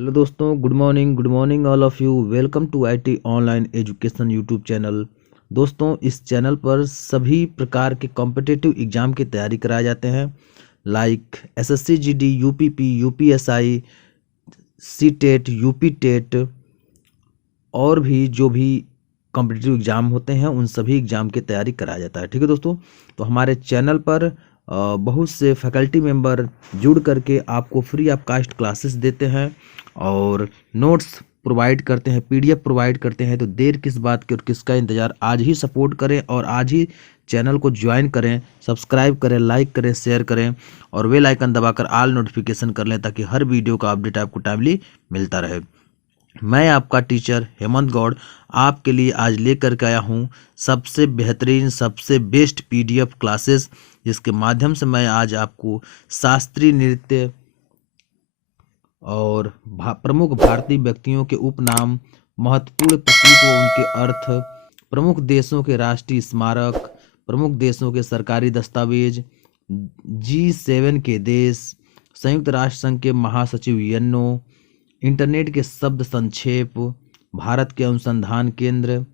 Hello दोस्तों, good morning all of you. Welcome to IT online education YouTube channel. दोस्तों, इस channel पर सभी प्रकार के कॉम्पिटिटिव एग्ज़ाम की तैयारी कराए जाते हैं, like SSC GD, UPP, UPSI, C TET, UP TET और भी जो भी कॉम्पिटिटिव एग्ज़ाम होते हैं उन सभी एग्ज़ाम की तैयारी कराया जाता है। ठीक है दोस्तों, तो हमारे चैनल पर बहुत से फैकल्टी मेंबर जुड़ करके आपको फ्री ऑफ कास्ट क्लासेस देते हैं और नोट्स प्रोवाइड करते हैं, पीडीएफ प्रोवाइड करते हैं। तो देर किस बात की और किसका इंतज़ार, आज ही सपोर्ट करें और आज ही चैनल को ज्वाइन करें, सब्सक्राइब करें, लाइक करें, शेयर करें और बेल आइकन दबाकर ऑल नोटिफिकेशन कर लें ताकि हर वीडियो का अपडेट आपको टाइमली मिलता रहे। मैं आपका टीचर हेमंत गौड़ आपके लिए आज लेकर के आया हूँ सबसे बेहतरीन, सबसे बेस्ट पीडीएफ क्लासेस, जिसके माध्यम से मैं आज आपको शास्त्रीय नृत्य और प्रमुख भारतीय व्यक्तियों के उपनाम, महत्वपूर्ण प्रतीक व उनके अर्थ, प्रमुख देशों के राष्ट्रीय स्मारक, प्रमुख देशों के सरकारी दस्तावेज, G7 के देश, संयुक्त राष्ट्र संघ के महासचिव यूएनओ, इंटरनेट के शब्द संक्षेप, भारत के अनुसंधान केंद्र,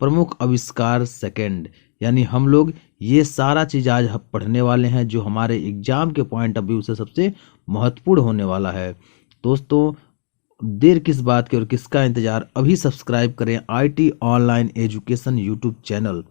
प्रमुख आविष्कार सेकंड, यानी हम लोग ये सारा चीज़ आज पढ़ने वाले हैं जो हमारे एग्जाम के पॉइंट ऑफ व्यू से सबसे महत्वपूर्ण होने वाला है। दोस्तों, देर किस बात की और किसका इंतज़ार, अभी सब्सक्राइब करें IT online education YouTube channel,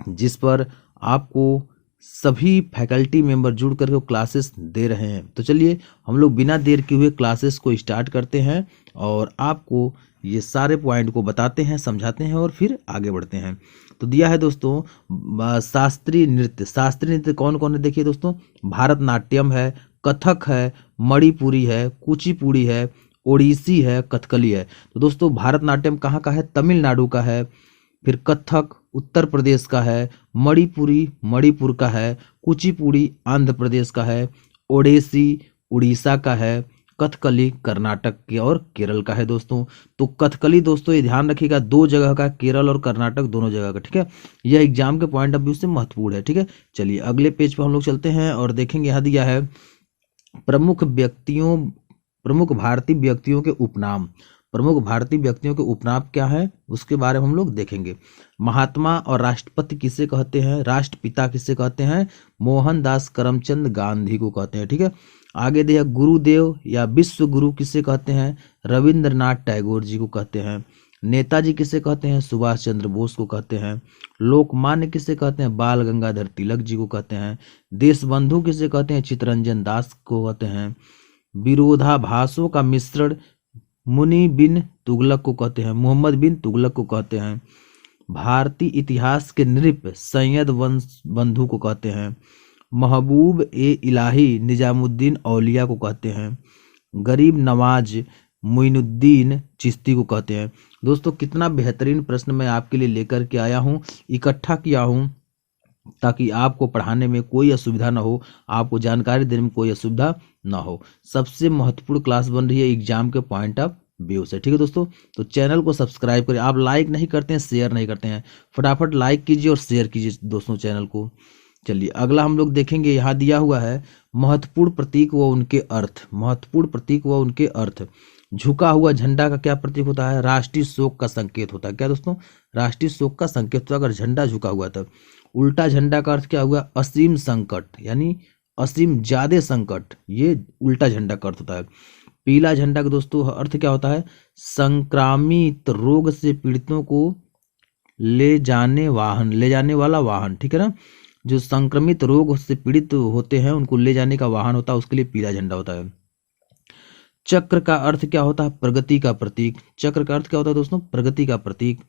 जिस पर आपको सभी फैकल्टी मेंबर जुड़ कर के क्लासेस दे रहे हैं। तो चलिए हम लोग बिना देर किए हुए क्लासेस को स्टार्ट करते हैं और आपको ये सारे पॉइंट को बताते हैं, समझाते हैं और फिर आगे बढ़ते हैं। तो दिया है दोस्तों शास्त्रीय नृत्य। शास्त्रीय नृत्य कौन कौन है देखिए दोस्तों, भारतनाट्यम है, कथक है, मणिपुरी है, कुचिपुड़ी है, ओडिसी है, कथकली है। तो दोस्तों, भारतनाट्यम कहाँ का है? तमिलनाडु का है। फिर कथक उत्तर प्रदेश का है, मणिपुरी मणिपुर का है, कुचिपुड़ी आंध्र प्रदेश का है, ओडिसी उड़ीसा का है, कथकली कर्नाटक के और केरल का है। दोस्तों, तो कथकली दोस्तों ये ध्यान रखिएगा, दो जगह का, केरल और कर्नाटक दोनों जगह का। ठीक है, यह एग्जाम के पॉइंट ऑफ व्यू से महत्वपूर्ण है। ठीक है, चलिए अगले पेज पर हम लोग चलते हैं और देखेंगे। यहाँ दिया है प्रमुख व्यक्तियों, प्रमुख भारतीय व्यक्तियों के उपनाम। प्रमुख भारतीय व्यक्तियों के उपनाम क्या है उसके बारे में हम लोग देखेंगे। महात्मा और राष्ट्रपति किसे कहते हैं? राष्ट्रपिता किसे कहते हैं? मोहनदास करमचंद गांधी को कहते हैं। ठीक है, आगे दिया गुरुदेव या विश्व गुरु किसे कहते हैं? रविंद्रनाथ टैगोर जी को कहते हैं। नेताजी किसे कहते हैं? सुभाष चंद्र बोस को कहते हैं। लोकमान्य किसे कहते हैं? बाल गंगाधर तिलक जी को कहते हैं। देशबंधु किसे कहते हैं? चित्तरंजन दास को कहते हैं। विरोधाभासों का मिश्रण मुनि बिन तुगलक को कहते हैं, मोहम्मद बिन तुगलक को कहते हैं। भारतीय इतिहास के नृप सैयद वंश बंधु को कहते हैं। महबूब ए इलाही निजामुद्दीन औलिया को कहते हैं। गरीब नवाज मोइनुद्दीन चिश्ती को कहते हैं। दोस्तों, कितना बेहतरीन प्रश्न मैं आपके लिए लेकर के आया हूँ, इकट्ठा किया हूँ ताकि आपको पढ़ाने में कोई असुविधा ना हो, आपको जानकारी देने में कोई असुविधा ना हो। सबसे महत्वपूर्ण क्लास बन रही है एग्जाम के पॉइंट ऑफ व्यू से। ठीक है दोस्तों, तो चैनल को सब्सक्राइब करें। आप लाइक नहीं करते हैं, शेयर नहीं करते हैं, फटाफट लाइक कीजिए और शेयर कीजिए दोस्तों चैनल को। चलिए अगला हम लोग देखेंगे। यहाँ दिया हुआ है महत्वपूर्ण प्रतीक व उनके अर्थ। महत्वपूर्ण प्रतीक व उनके अर्थ। झुका हुआ झंडा का क्या प्रतीक होता है? राष्ट्रीय शोक का संकेत होता है। क्या दोस्तों? राष्ट्रीय शोक का संकेत होता है अगर झंडा झुका हुआ था। उल्टा झंडा का अर्थ क्या हुआ? असीम संकट, यानी असीम ज्यादा संकट, ये उल्टा झंडा का अर्थ होता है। पीला झंडा का दोस्तों अर्थ क्या होता है? संक्रामित रोग से पीड़ितों को ले जाने वाहन, ले जाने वाला वाहन। ठीक है ना, जो संक्रमित रोग से पीड़ित होते हैं उनको ले जाने का वाहन होता है, उसके लिए पीला झंडा होता है। चक्र का अर्थ क्या होता है? प्रगति का प्रतीक। चक्र का अर्थ क्या होता है दोस्तों? प्रगति का प्रतीक।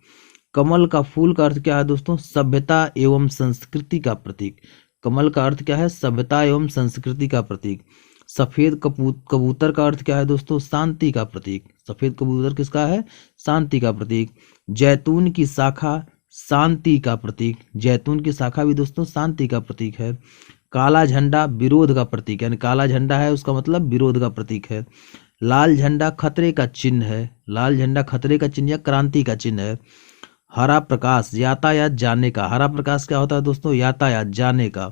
कमल का फूल का अर्थ क्या है दोस्तों? सभ्यता एवं संस्कृति का प्रतीक। कमल का अर्थ क्या है? सभ्यता एवं संस्कृति का प्रतीक। सफेद कबूतर का अर्थ क्या है दोस्तों? शांति का प्रतीक। सफेद कबूतर किसका है? शांति का प्रतीक। जैतून की शाखा शांति का प्रतीक। जैतून की शाखा भी दोस्तों शांति का प्रतीक है। काला झंडा विरोध का प्रतीक, यानी काला झंडा है उसका मतलब विरोध का प्रतीक है। लाल झंडा खतरे का चिन्ह है। लाल झंडा खतरे का चिन्ह या क्रांति का चिन्ह है। हरा प्रकाश यातायात जाने का। हरा प्रकाश क्या होता है दोस्तों? यातायात जाने का।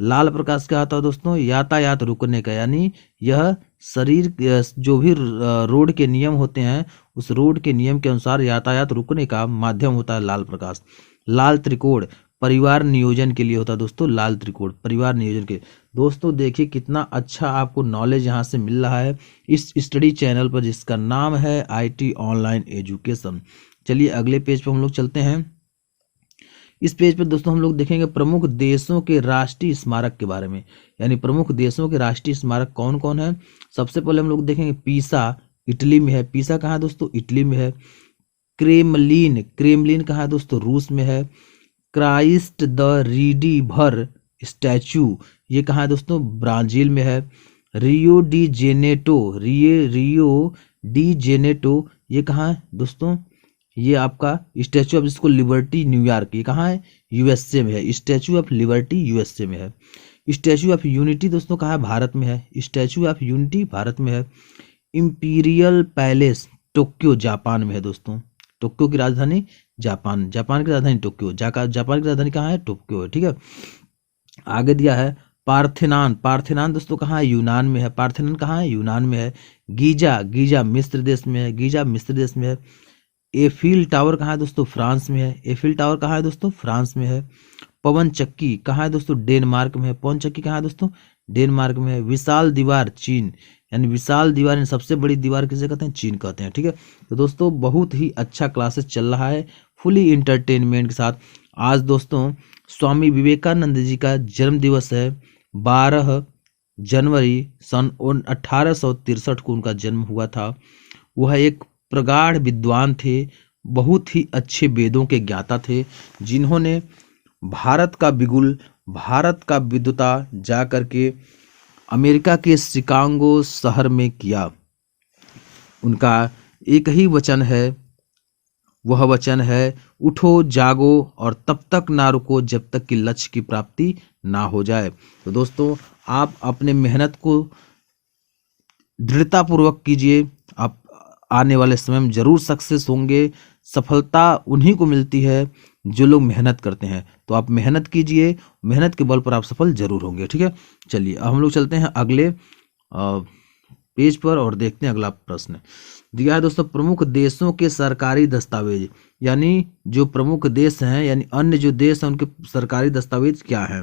लाल प्रकाश क्या होता है दोस्तों? यातायात रुकने का, यानी यह शरीर जो भी रोड के नियम होते हैं उस रोड के नियम के अनुसार यातायात रुकने का माध्यम होता है लाल प्रकाश। लाल त्रिकोण परिवार नियोजन के लिए होता है दोस्तों, लाल त्रिकोण परिवार नियोजन के। दोस्तों देखिए कितना अच्छा आपको नॉलेज यहाँ से मिल रहा है इस स्टडी चैनल पर जिसका नाम है IT ऑनलाइन एजुकेशन। चलिए अगले पेज पर हम लोग चलते हैं। इस पेज पर दोस्तों हम लोग देखेंगे प्रमुख देशों के राष्ट्रीय स्मारक के बारे में, यानी प्रमुख देशों के राष्ट्रीय स्मारक कौन कौन है। सबसे पहले हम लोग देखेंगे पीसा, इटली में है। पीसा कहाँ है दोस्तों, इटली में है। क्रेमलिन, क्रेमलिन कहाँ है दोस्तों, रूस में है। क्राइस्ट द रिडीभर स्टैचू, ये कहाँ है दोस्तों, ब्राजील में है। Rio de genito, Rio de genito, ये कहाँ है दोस्तों, ये आपका स्टैचू ऑफ जिसको लिबर्टी न्यूयॉर्क, ये कहाँ है, USA में है। स्टैचू ऑफ लिबर्टी USA में है। स्टैचू ऑफ यूनिटी दोस्तों कहाँ है, भारत में है। स्टैचू ऑफ यूनिटी भारत में है। इंपीरियल पैलेस टोक्यो जापान में है दोस्तों। टोक्यो की राजधानी जापान, जापान की राजधानी टोक्यो, जापान की राजधानी कहाँ है, टोक्यो है, ठीक है। आगे दिया है पार्थेनान, पार्थेनान दोस्तों कहाँ है, यूनान में है। पार्थेनान कहाँ है, यूनान में है। गीजा, गीजा मिस्र देश में है, गीजा मिस्र देश में है। एफिल टावर कहाँ है दोस्तों, फ्रांस में है। एफिल टावर कहाँ है दोस्तों, फ्रांस में है। पवन चक्की कहाँ है दोस्तों, डेनमार्क में है। पवन चक्की कहाँ है दोस्तों, डेनमार्क में है। विशाल दीवार चीन, यानी विशाल दीवार यानी सबसे बड़ी दीवार किसे कहते हैं, चीन कहते हैं, ठीक है। तो दोस्तों बहुत ही अच्छा क्लासेस चल रहा है फुली इंटरटेनमेंट के साथ। आज दोस्तों स्वामी विवेकानंद जी का जन्म दिवस है। 12 जनवरी सन 1863 को उनका जन्म हुआ था। वह एक प्रगाढ़ विद्वान थे, बहुत ही अच्छे वेदों के ज्ञाता थे, जिन्होंने भारत का बिगुल, भारत का विद्वता जा करके अमेरिका के शिकागो शहर में किया। उनका एक ही वचन है, वह वचन है उठो जागो और तब तक ना रुको जब तक कि लक्ष्य की प्राप्ति ना हो जाए। तो दोस्तों आप अपने मेहनत को दृढ़तापूर्वक कीजिए, आप आने वाले समय में जरूर सक्सेस होंगे। सफलता उन्हीं को मिलती है जो लोग मेहनत करते हैं। तो आप मेहनत कीजिए, मेहनत के बल पर आप सफल जरूर होंगे, ठीक है। चलिए अब हम लोग चलते हैं अगले पेज पर और देखते हैं अगला प्रश्न दिया है दोस्तों प्रमुख देशों के सरकारी दस्तावेज, यानी जो प्रमुख देश हैं यानी अन्य जो देश हैं उनके सरकारी दस्तावेज क्या हैं।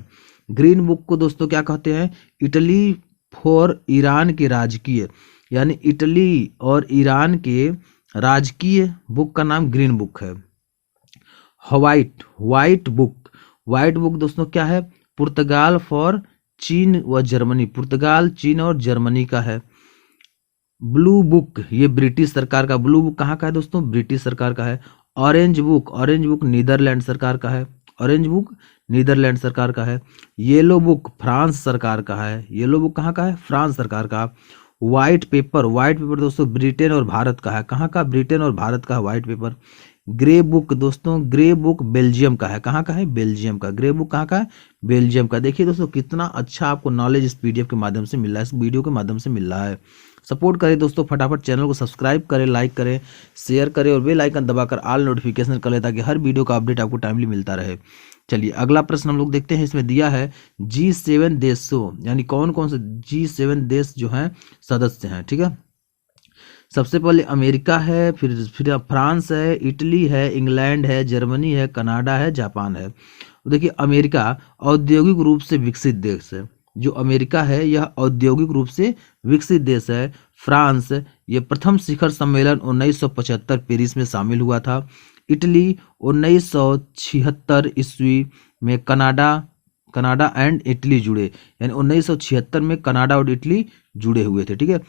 ग्रीन बुक को दोस्तों क्या कहते हैं, इटली फॉर ईरान के राजकीय, यानी इटली और ईरान के राजकीय बुक का नाम ग्रीन बुक है। व्हाइट बुक दोस्तों क्या है, पुर्तगाल फॉर चीन व जर्मनी, पुर्तगाल चीन और जर्मनी का है। ब्लू बुक ये ब्रिटिश सरकार का, ब्लू बुक कहाँ का है दोस्तों, ब्रिटिश सरकार का है। ऑरेंज बुक नीदरलैंड सरकार का है, ऑरेंज बुक नीदरलैंड सरकार का है। येलो बुक फ्रांस सरकार का है, येलो बुक कहाँ का है, फ्रांस सरकार का। व्हाइट पेपर दोस्तों ब्रिटेन और भारत का है, कहाँ का, ब्रिटेन और भारत का है व्हाइट पेपर। ग्रे बुक दोस्तों, ग्रे बुक बेल्जियम का है, कहाँ का है, बेल्जियम का। ग्रे बुक कहाँ का है, बेल्जियम का। देखिए दोस्तों कितना अच्छा आपको नॉलेज इस PDF के माध्यम से मिल रहा है, इस वीडियो के माध्यम से मिल रहा है। सपोर्ट करें दोस्तों, फटाफट चैनल को सब्सक्राइब करें, लाइक करें, शेयर करें और बेल आइकन दबाकर ऑल नोटिफिकेशन कर लें ताकि हर वीडियो का अपडेट आपको टाइमली मिलता रहे। चलिए अगला प्रश्न हम लोग देखते हैं। इसमें दिया है G7 देशों, यानी कौन कौन से G7 देश जो हैं सदस्य हैं, ठीक है। सबसे पहले अमेरिका है, फिर फ्रांस है, इटली है, इंग्लैंड है, जर्मनी है, कनाडा है, जापान है। देखिए अमेरिका औद्योगिक रूप से विकसित देश है, जो अमेरिका है यह औद्योगिक रूप से विकसित देश है। फ्रांस ये प्रथम शिखर सम्मेलन 1975 पेरिस में शामिल हुआ था। इटली 1976 ईस्वी में कनाडा एंड इटली जुड़े, यानी 1976 में कनाडा और इटली जुड़े हुए थे, ठीक है।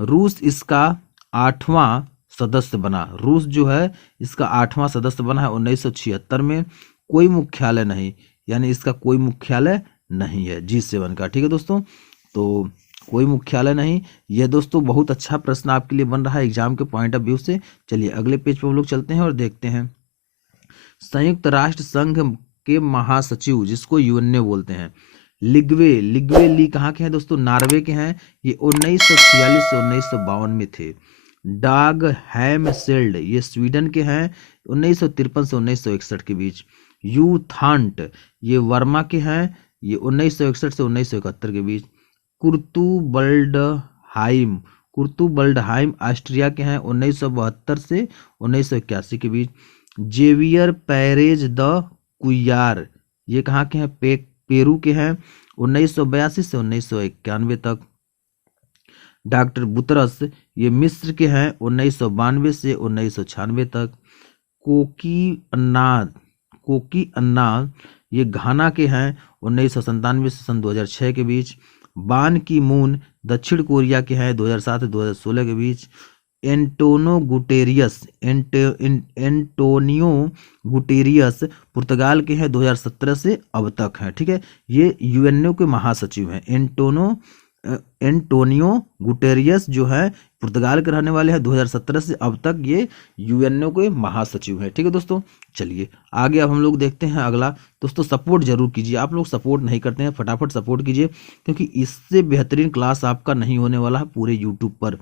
रूस इसका 8वां सदस्य बना, रूस जो है इसका 8वां सदस्य बना है 1976 में। कोई मुख्यालय नहीं, यानी इसका कोई मुख्यालय नहीं है G7 का, ठीक है दोस्तों। तो कोई मुख्यालय नहीं, यह दोस्तों बहुत अच्छा प्रश्न आपके लिए बन रहा है एग्जाम के पॉइंट ऑफ व्यू से। चलिए अगले पेज पर हम लोग चलते हैं और देखते हैं। संयुक्त राष्ट्र संघ के महासचिव जिसको UN बोलते हैं, लिग्वे ली कहाँ के हैं दोस्तों, नार्वे के हैं। ये 1946 से 1952 में थे। डाग हैमशेल्ड ये स्वीडन के हैं, 1953 से 1961 के बीच। यू थांट ये वर्मा के हैं, ये 1961 से 1971 के बीच। कुर्तु बल्ड हाइम, कुर्तुबल्डहाइम ऑस्ट्रिया के हैं 1972 से 1981 के बीच। जेवियर पैरेज द कुयार, ये कहाँ के हैं, पेरू के हैं 1982 से 1991 तक। डॉक्टर बुतरस, ये मिस्र के हैं 1992 से 1996 तक। कोकी अन्ना, ये घाना के हैं 1997 से सन 2006 के बीच। बान की मून, दक्षिण कोरिया के हैं 2007 से 2016 के बीच। एंटोनियो गुटेरियस पुर्तगाल के हैं 2017 से अब तक हैं, ठीक है। ये यूएनओ के महासचिव हैं। एंटोनियो गुटेरियस जो है पुर्तगाल के रहने वाले हैं, 2017 से अब तक ये यूएनओ के महासचिव हैं, ठीक है दोस्तों। चलिए आगे अब हम लोग देखते हैं अगला। दोस्तों सपोर्ट जरूर कीजिए, आप लोग सपोर्ट नहीं करते हैं, फटाफट सपोर्ट कीजिए, क्योंकि इससे बेहतरीन क्लास आपका नहीं होने वाला है पूरे यूट्यूब पर।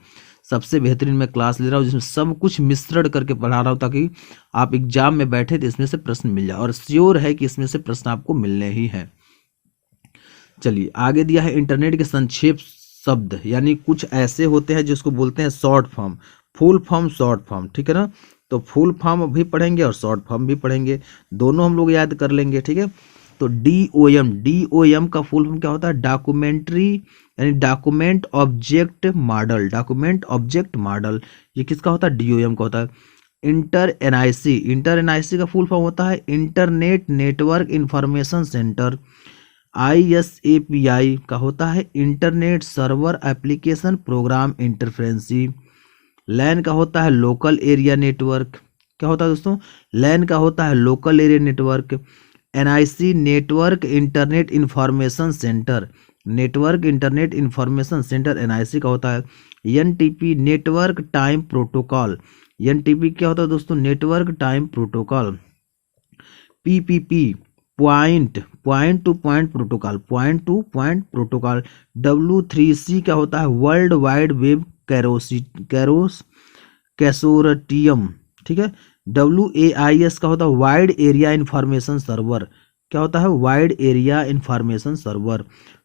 सबसे बेहतरीन मैं क्लास ले रहा हूँ जिसमें सब कुछ मिश्रण करके पढ़ा रहा हूँ, ताकि आप एग्जाम में बैठे तो इसमें से प्रश्न मिल जाए, और श्योर है कि इसमें से प्रश्न आपको मिलने ही हैं। चलिए आगे दिया है इंटरनेट के संक्षेप शब्द, यानी कुछ ऐसे होते हैं जिसको बोलते हैं short form, full form, short form, ठीक है ना। तो फुल फॉर्म भी पढ़ेंगे और शॉर्ट फॉर्म भी पढ़ेंगे, दोनों हम लोग याद कर लेंगे, ठीक है। तो DOM का फुल फॉर्म क्या होता है, डॉक्यूमेंट्री यानी document object model, document object model, ये किसका होता है, DOM का होता है। इंटर एनआईसी का फुल फॉर्म होता है internet network information centre. ISAPI का होता है इंटरनेट सर्वर एप्लीकेशन प्रोग्राम इंटरफ्रेंसी। लैन का होता है लोकल एरिया नेटवर्क, क्या होता है दोस्तों, लैन का होता है local area network. NIC network internet information centre, network internet information centre NIC का होता है। NTP network time protocol, NTP क्या होता है दोस्तों, network time protocol. PPP point two point protocol, point two point protocol. W3C क्या होता है, वर्ल्ड वाइड वेब कैसोरटियम, ठीक है। WAIS का होता है वाइड एरिया इंफॉर्मेशन सर्वर, क्या होता है, wide area information server.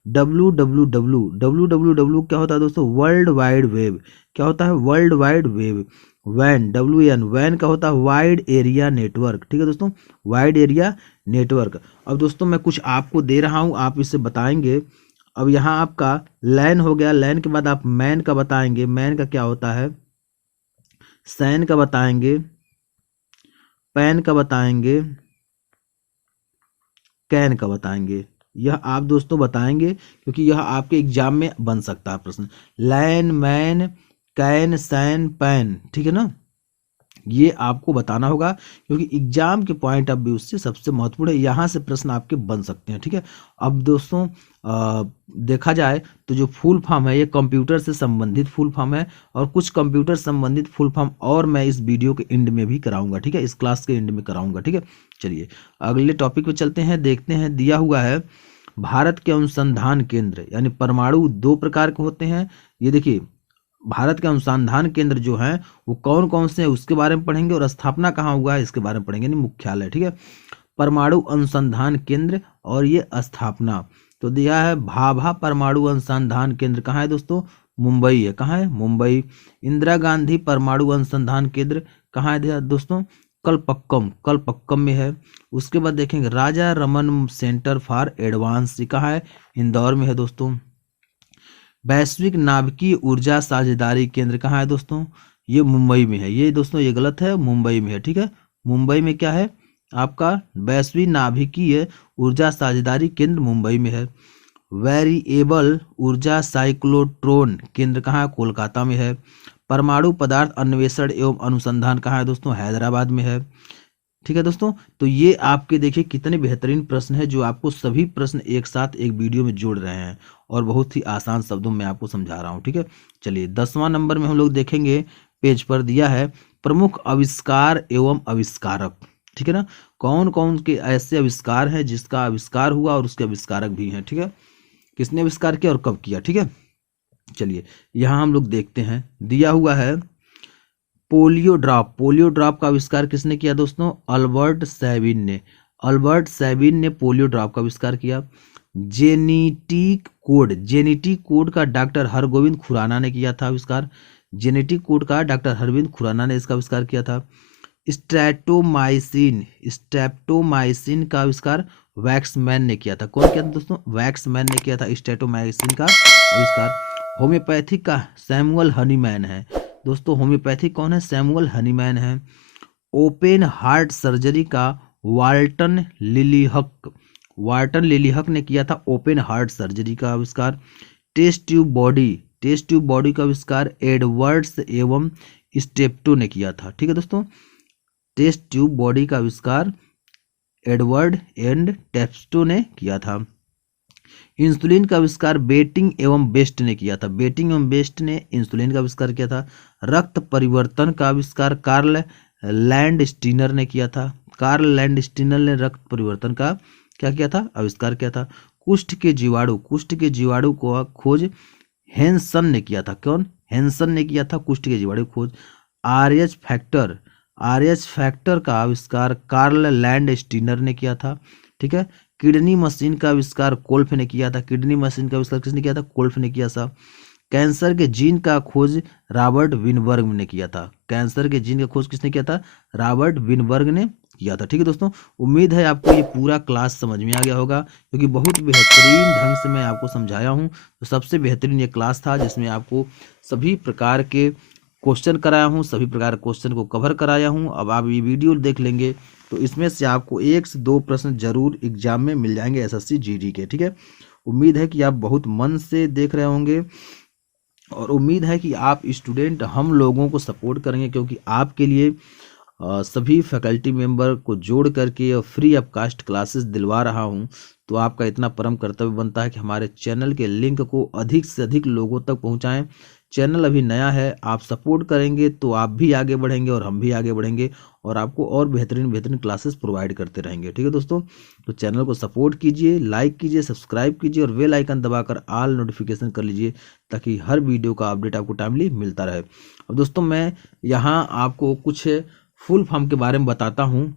www क्या होता है दोस्तों, वर्ल्ड वाइड वेब, क्या होता है, वर्ल्ड वाइड वेब। WAN का होता है वाइड एरिया नेटवर्क, ठीक है दोस्तों, वाइड एरिया नेटवर्क। अब दोस्तों मैं कुछ आपको दे रहा हूं, आप इसे बताएंगे। अब यहाँ आपका लैन हो गया, लैन के बाद आप मैन का बताएंगे, मैन का क्या होता है, सैन का बताएंगे, पैन का बताएंगे, कैन का बताएंगे। यह आप दोस्तों बताएंगे, क्योंकि यह आपके एग्जाम में बन सकता है प्रश्न। लैन, मैन, कैन, सैन, पैन, ठीक है ना, ये आपको बताना होगा, क्योंकि एग्जाम के पॉइंट ऑफ व्यू से सबसे महत्वपूर्ण है, यहाँ से प्रश्न आपके बन सकते हैं, ठीक है। अब दोस्तों देखा जाए तो जो फुल फॉर्म है ये कंप्यूटर से संबंधित फुल फॉर्म है, और कुछ कंप्यूटर संबंधित फुल फॉर्म और मैं इस वीडियो के एंड में भी कराऊंगा, ठीक है, इस क्लास के एंड में कराऊंगा, ठीक है। चलिए अगले टॉपिक पे चलते हैं, देखते हैं। दिया हुआ है भारत के अनुसंधान केंद्र, यानी परमाणु 2 प्रकार के होते हैं। ये देखिए भारत के अनुसंधान केंद्र जो है वो कौन कौन से हैं उसके बारे में पढ़ेंगे, और स्थापना कहाँ हुआ है इसके बारे में पढ़ेंगे, यानी मुख्यालय, ठीक है। परमाणु अनुसंधान केंद्र और ये स्थापना, तो दिया है भाभा परमाणु अनुसंधान केंद्र कहाँ है दोस्तों, मुंबई है, कहाँ है, मुंबई। इंदिरा गांधी परमाणु अनुसंधान केंद्र कहाँ है दोस्तों, कलपक्कम में है। उसके बाद देखेंगे राजा रमन सेंटर फॉर एडवांस, कहाँ है, इंदौर में है दोस्तों। वैश्विक नाभिकीय ऊर्जा साझेदारी केंद्र कहाँ है दोस्तों, ये मुंबई में है। ये दोस्तों ये गलत है, मुंबई में है, ठीक है। मुंबई में क्या है आपका, वैश्विक नाभिकीय ऊर्जा साझेदारी केंद्र मुंबई में है। वेरिएबल ऊर्जा साइक्लोट्रॉन केंद्र कहाँ है, कोलकाता में है। परमाणु पदार्थ अन्वेषण एवं अनुसंधान कहाँ है दोस्तों, हैदराबाद में है, ठीक है दोस्तों। तो ये आपके देखिए कितने बेहतरीन प्रश्न है, जो आपको सभी प्रश्न एक साथ एक वीडियो में जोड़ रहे हैं, और बहुत ही आसान शब्दों में आपको समझा रहा हूँ, ठीक है। चलिए 10वां नंबर में हम लोग देखेंगे, पेज पर दिया है प्रमुख आविष्कार एवं आविष्कारक, ठीक है ना। कौन कौन के ऐसे आविष्कार हैं जिसका आविष्कार हुआ और उसके आविष्कारक भी हैं, ठीक है, किसने आविष्कार किया और कब किया, ठीक है। चलिए यहाँ हम लोग देखते हैं, दिया हुआ है पोलियो ड्रॉप का आविष्कार किसने किया दोस्तों, अल्बर्ट सैबिन ने पोलियो ड्रॉप का आविष्कार किया। जेनेटिक कोड, जेनेटिक कोड का डॉक्टर हरगोविंद खुराना ने किया था आविष्कार। जेनेटिक कोड का डॉक्टर हरगोविंद खुराना ने इसका आविष्कार किया था। स्ट्रेप्टोमाइसिन, स्ट्रेप्टोमाइसिन का आविष्कार वैक्समैन ने किया था। कौन किया था दोस्तों? वैक्समैन ने किया था स्ट्रेप्टोमाइसिन का आविष्कार। होम्योपैथिक का सैमुअल हनीमैन है। दोस्तों होम्योपैथिक कौन है? सैमुअल हनीमैन है। ओपन हार्ट सर्जरी का वाल्टन लिलीहक, वाल्टन लिलीहक ने किया था ओपन हार्ट सर्जरी का आविष्कार। Test tube body, test tube body का आविष्कार एडवर्ड्स एवं स्टेप्टो ने किया था। ठीक है दोस्तों, टेस्ट ट्यूब बॉडी का आविष्कार एडवर्ड एंड टेप्स्टो ने किया था। इंसुलिन का आविष्कार बेटिंग एवं बेस्ट ने किया था। बेटिंग एवं बेस्ट ने इंसुलिन का आविष्कार किया था। रक्त परिवर्तन का आविष्कार कार्ल लैंड स्टीनर ने किया था। कार्ल लैंड स्टीनर ने रक्त परिवर्तन का क्या किया था? आविष्कार किया था। कुष्ठ के जीवाणु, कुष्ठ के जीवाणु को खोज हेंसन ने किया था। कौन? हेंसन ने किया था कुष्ठ के जीवाणु खोज। आरएच फैक्टर, आरएच फैक्टर का आविष्कार कार्ल लैंड स्टीनर ने किया था। ठीक है। किडनी मशीन का आविष्कार कोल्फ ने किया था। किडनी मशीन का आविष्कार किसने किया था? कोल्फ ने किया था। कैंसर के जीन का खोज रॉबर्ट विनबर्ग ने किया था। कैंसर के जीन का खोज किसने किया था? रॉबर्ट विनबर्ग ने किया था। ठीक है दोस्तों, उम्मीद है आपको ये पूरा क्लास समझ में आ गया होगा, क्योंकि बहुत बेहतरीन ढंग से मैं आपको समझाया हूँ। तो सबसे बेहतरीन ये क्लास था जिसमें आपको सभी प्रकार के क्वेश्चन कराया हूँ, सभी प्रकार के क्वेश्चन को कवर कराया हूँ। अब आप ये वीडियो देख लेंगे तो इसमें से आपको 1 से 2 प्रश्न जरूर एग्जाम में मिल जाएंगे एसएससी जीडी के। ठीक है, उम्मीद है कि आप बहुत मन से देख रहे होंगे और उम्मीद है कि आप स्टूडेंट हम लोगों को सपोर्ट करेंगे, क्योंकि आपके लिए सभी फैकल्टी मेंबर को जोड़ करके फ्री ऑफ कास्ट क्लासेस दिलवा रहा हूं। तो आपका इतना परम कर्तव्य बनता है कि हमारे चैनल के लिंक को अधिक से अधिक लोगों तक पहुंचाएं। चैनल अभी नया है, आप सपोर्ट करेंगे तो आप भी आगे बढ़ेंगे और हम भी आगे बढ़ेंगे और आपको और बेहतरीन बेहतरीन क्लासेस प्रोवाइड करते रहेंगे। ठीक है दोस्तों, तो चैनल को सपोर्ट कीजिए, लाइक कीजिए, सब्सक्राइब कीजिए और बेल आइकन दबाकर ऑल नोटिफिकेशन कर लीजिए, ताकि हर वीडियो का अपडेट आपको टाइमली मिलता रहे। अब दोस्तों मैं यहाँ आपको कुछ फुल फॉर्म के बारे में बताता हूँ,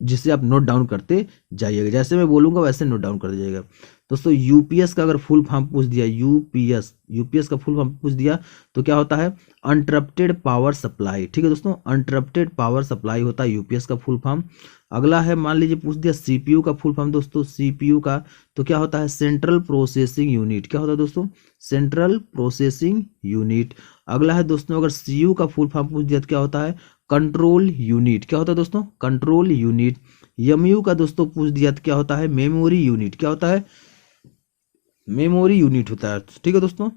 जिसे आप नोट डाउन करते जाइएगा। जैसे मैं बोलूँगा वैसे नोट डाउन कर दीजिएगा। दोस्तों यूपीएस का अगर फुल फॉर्म पूछ दिया, यूपीएस का फुल फॉर्म पूछ दिया तो क्या होता है? अनटरप्टेड पावर सप्लाई। ठीक है दोस्तों, अनटरप्टेड पावर सप्लाई होता है यूपीएस का फुल फॉर्म। अगला है, मान लीजिए पूछ दिया सीपीयू का फुल फॉर्म। दोस्तों सीपीयू का तो क्या होता है? Central processing unit. क्या होता है दोस्तों? Central processing unit. अगला है दोस्तों, अगर सीयू का फुल फॉर्म पूछ दिया तो क्या होता है? Control unit. क्या होता है दोस्तों? Control unit. एमयू का दोस्तों पूछ दिया तो क्या होता है? Memory unit. क्या होता है? मेमोरी यूनिट होता है। ठीक है दोस्तों,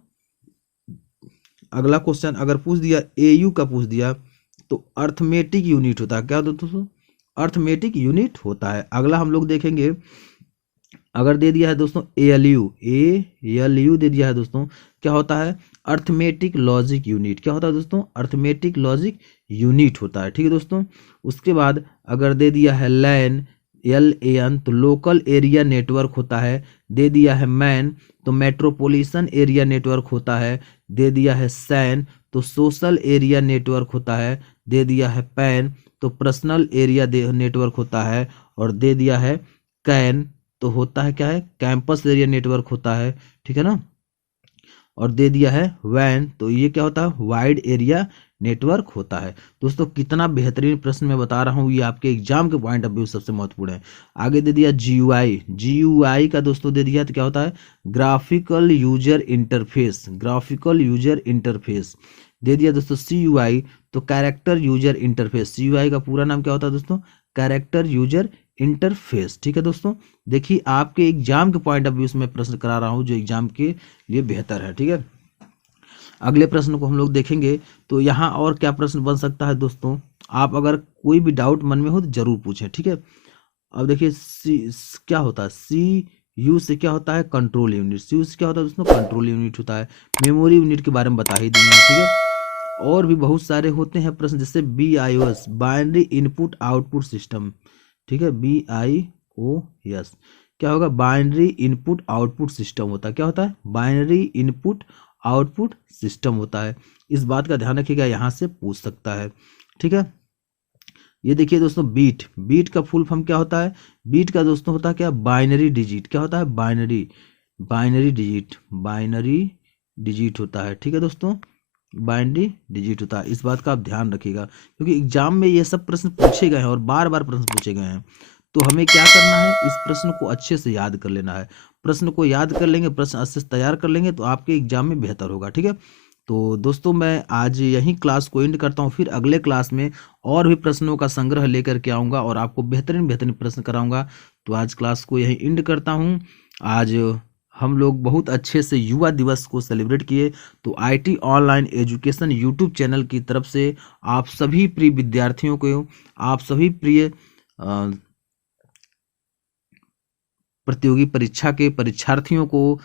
अगला क्वेश्चन अगर पूछ दिया एयू का पूछ दिया तो अर्थमेटिक यूनिट होता है। क्या होता है दोस्तों? अर्थमेटिक यूनिट होता है। अगला हम लोग देखेंगे, अगर दे दिया है दोस्तों एएलयू दे दिया है दोस्तों, क्या होता है? Arithmetic logic unit. क्या होता है दोस्तों? अर्थमेटिक लॉजिक यूनिट होता है। ठीक है दोस्तों, उसके बाद अगर दे दिया है लैन, LAN तो लोकल एरिया नेटवर्क होता है। दे दिया है मैन तो मेट्रोपोलिटन एरिया नेटवर्क होता है। दे दिया है सैन तो सोशल एरिया नेटवर्क होता है। दे दिया है पैन तो पर्सनल एरिया नेटवर्क होता है। और दे दिया है कैन तो होता है क्या है? कैंपस एरिया नेटवर्क होता है। ठीक है ना। और दे दिया है वैन तो ये क्या होता है? वाइड एरिया नेटवर्क होता है। दोस्तों कितना बेहतरीन प्रश्न मैं बता रहा हूँ, ये आपके एग्जाम के पॉइंट ऑफ व्यू सबसे महत्वपूर्ण है। आगे दे दिया जीयूआई, जीयूआई का दोस्तों दे दिया तो क्या होता है? Graphical user interface, graphical user interface. दे दिया दोस्तों सीयूआई तो कैरेक्टर यूजर इंटरफेस। सीयूआई का पूरा नाम क्या होता है दोस्तों? Character user interface. ठीक है दोस्तों, देखिए आपके एग्जाम के पॉइंट ऑफ व्यू से मैं प्रश्न करा रहा हूँ जो एग्जाम के लिए बेहतर है। ठीक है, अगले प्रश्न को हम लोग देखेंगे। तो यहाँ और क्या प्रश्न बन सकता है दोस्तों, आप अगर कोई भी डाउट मन में हो तो जरूर पूछें। ठीक है, अब देखिए क्या होता है? सी यू से क्या होता है? Control unit. सी यू से क्या होता है दोस्तों? कंट्रोल यूनिट होता है। मेमोरी यूनिट के बारे में बता ही दिए हैं। ठीक है, और भी बहुत सारे होते हैं प्रश्न, जैसे BIOS, binary input output system. ठीक है, BIOS क्या होगा? बाइनरी इनपुट आउटपुट सिस्टम होता है। क्या होता है? बाइनरी इनपुट आउटपुट सिस्टम होता है। इस बात का ध्यान रखिएगा, यहाँ से पूछ सकता है। ठीक है, ये देखिए दोस्तों बीट, बीट का फुल फॉर्म क्या होता है? बीट का दोस्तों होता है क्या? Binary digit. क्या होता है? बाइनरी बाइनरी डिजिट होता है। ठीक है दोस्तों, बाइनरी डिजिट होता है, इस बात का आप ध्यान रखिएगा, क्योंकि एग्जाम में ये सब प्रश्न पूछे गए हैं और बार बार प्रश्न पूछे गए हैं। तो हमें क्या करना है, इस प्रश्न को अच्छे से याद कर लेना है। प्रश्न को याद कर लेंगे, प्रश्न अच्छे से तैयार कर लेंगे तो आपके एग्जाम में बेहतर होगा। ठीक है, तो दोस्तों मैं आज यहीं क्लास को एंड करता हूँ, फिर अगले क्लास में और भी प्रश्नों का संग्रह लेकर के आऊँगा और आपको बेहतरीन बेहतरीन प्रश्न कराऊंगा। तो आज क्लास को यहीं एंड करता हूँ। आज हम लोग बहुत अच्छे से युवा दिवस को सेलिब्रेट किए। तो IT online education YouTube channel की तरफ से आप सभी प्रिय विद्यार्थियों को, आप सभी प्रिय प्रतियोगी परीक्षा के परीक्षार्थियों को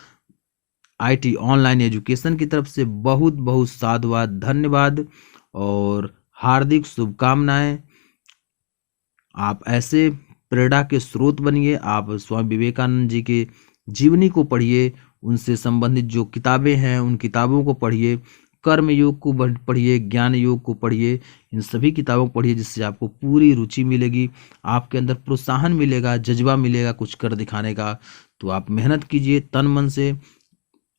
आईटी ऑनलाइन एजुकेशन की तरफ से बहुत बहुत साधुवाद, धन्यवाद और हार्दिक शुभकामनाएं। आप ऐसे प्रेरणा के स्रोत बनिए। आप स्वामी विवेकानंद जी के जीवनी को पढ़िए, उनसे संबंधित जो किताबें हैं उन किताबों को पढ़िए, कर्म योग को पढ़िए, ज्ञान योग को पढ़िए, इन सभी किताबों को पढ़िए, जिससे आपको पूरी रुचि मिलेगी, आपके अंदर प्रोत्साहन मिलेगा, जज्बा मिलेगा कुछ कर दिखाने का। तो आप मेहनत कीजिए तन मन से,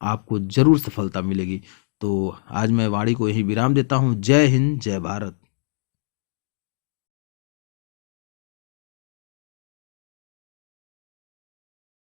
आपको जरूर सफलता मिलेगी। तो आज मैं वाणी को यही विराम देता हूँ। जय हिंद, जय भारत।